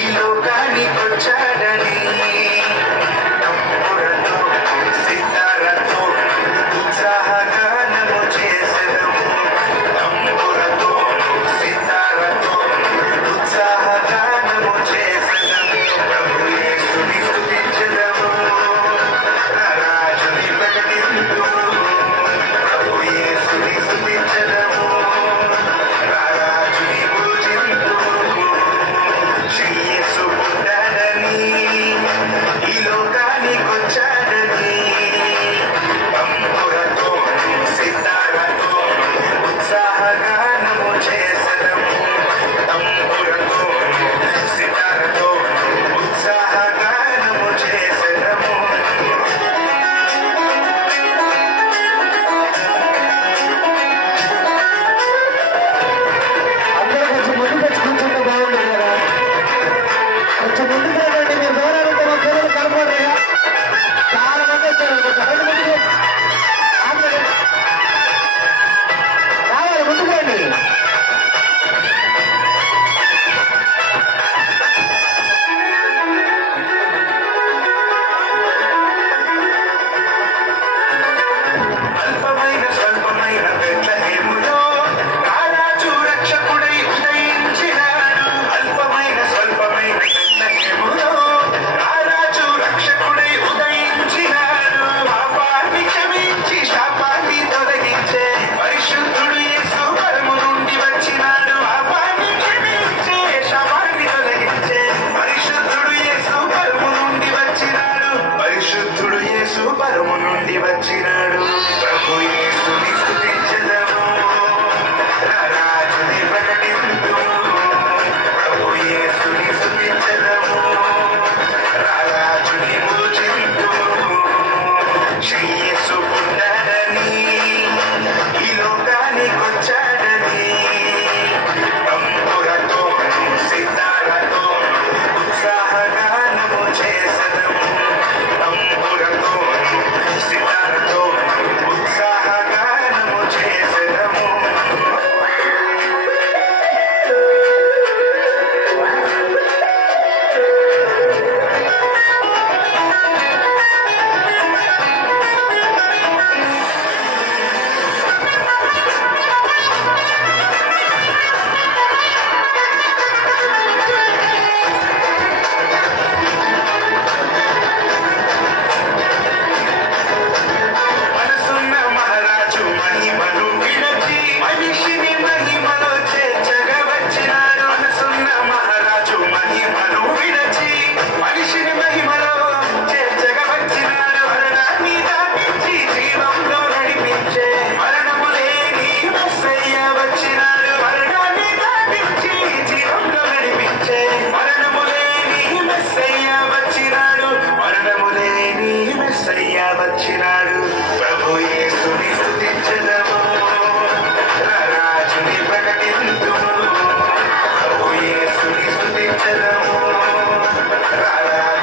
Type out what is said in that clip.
ఈ లోకానికొచ్చాడని తంబురతో సితారతో ఉత్సాహగానము చేసెదము. తంబురతో సితారతో ఉత్సాహగానము చేసెదము. ప్రభు యేసుని స్తుతించెదము, రాజుని ప్రకటింతుము. ప్రభు యేసుని స్తుతించెదము, రాజుని పూజింతుము. శ్రీ యేసు పుట్టాడని ఈ లోకానికొచ్చాడని తంబురతో సితారతో ఉత్సాహగానము చేసెదము. తంబురతో సితారతో ఉత్సాహగానము చేసెదము. అందరూ కొంచెం ముందుకు వచ్చి కూర్చుంటే బాగుంటుంది కదా. కొంచెం ముందుకు రండి, మీరు దూరాలంటే మా పిల్లలు కనపడరు. చాలా మంది వచ్చారు అనుకుంటా. రండి ముందుకు. రావాలి, ముందుకు రండి. అల్పమైన స్వల్పమైన బెత్లెహేములో రారాజు రక్షకుడై ఉదయించినాడు. అల్పమైన స్వల్పమైన బెత్లెహేములో రారాజు రక్షకుడై ఉదయించినాడు. పాపాన్ని క్షమించి శాపాన్ని తొలగించే పరిశుద్ధుడు యేసు పరము నుండి వచ్చినాడు. పాపాన్ని క్షమించే శాపాన్ని తొలగించే పరిశుద్ధుడు యేసు పరము నుండి వచ్చినాడు. పరిశుద్ధుడు యేసు పరము నుండి వచ్చినాడు. ప్రభు యేసుని స్తుతించెదము, రాజుని ప్రకటింతుము. ప్రభు యేసుని స్తుతించెదము, రాజుని పూజింతుము. శ్రీ యేసు పుట్టాడని ఈ లోకానికొచ్చాడని తంబురతో సితారతో ఉత్సాహగానము చేసెదము. తంబురతో సితారతో ఉత్సాహగానము చేసెదము. మనసున్న మహారాజు మహిమను విడచి మనిషిని మహిమలో చేర్చగా వచ్చినాడు. మనసున్న మహారాజు మహిమను విడచి మనిషిని మహిమలో చేర్చగా వచ్చినాడు. మరణాన్ని దాటించి జీవంలో నడిపించే మరణము లేని మెస్సయ్య వచ్చినాడు. మరణాన్ని దాటించి జీవంలో నడిపించే మరణము లేని మెస్సయ్య వచ్చినాడు. మరణము లేని మెస్సయ్య వచ్చినాడు. ప్రభు యేసుని స్తుతించెదము, రాజుని ప్రకటింతుము. ప్రభు యేసుని స్తుతించెదము, రాజుని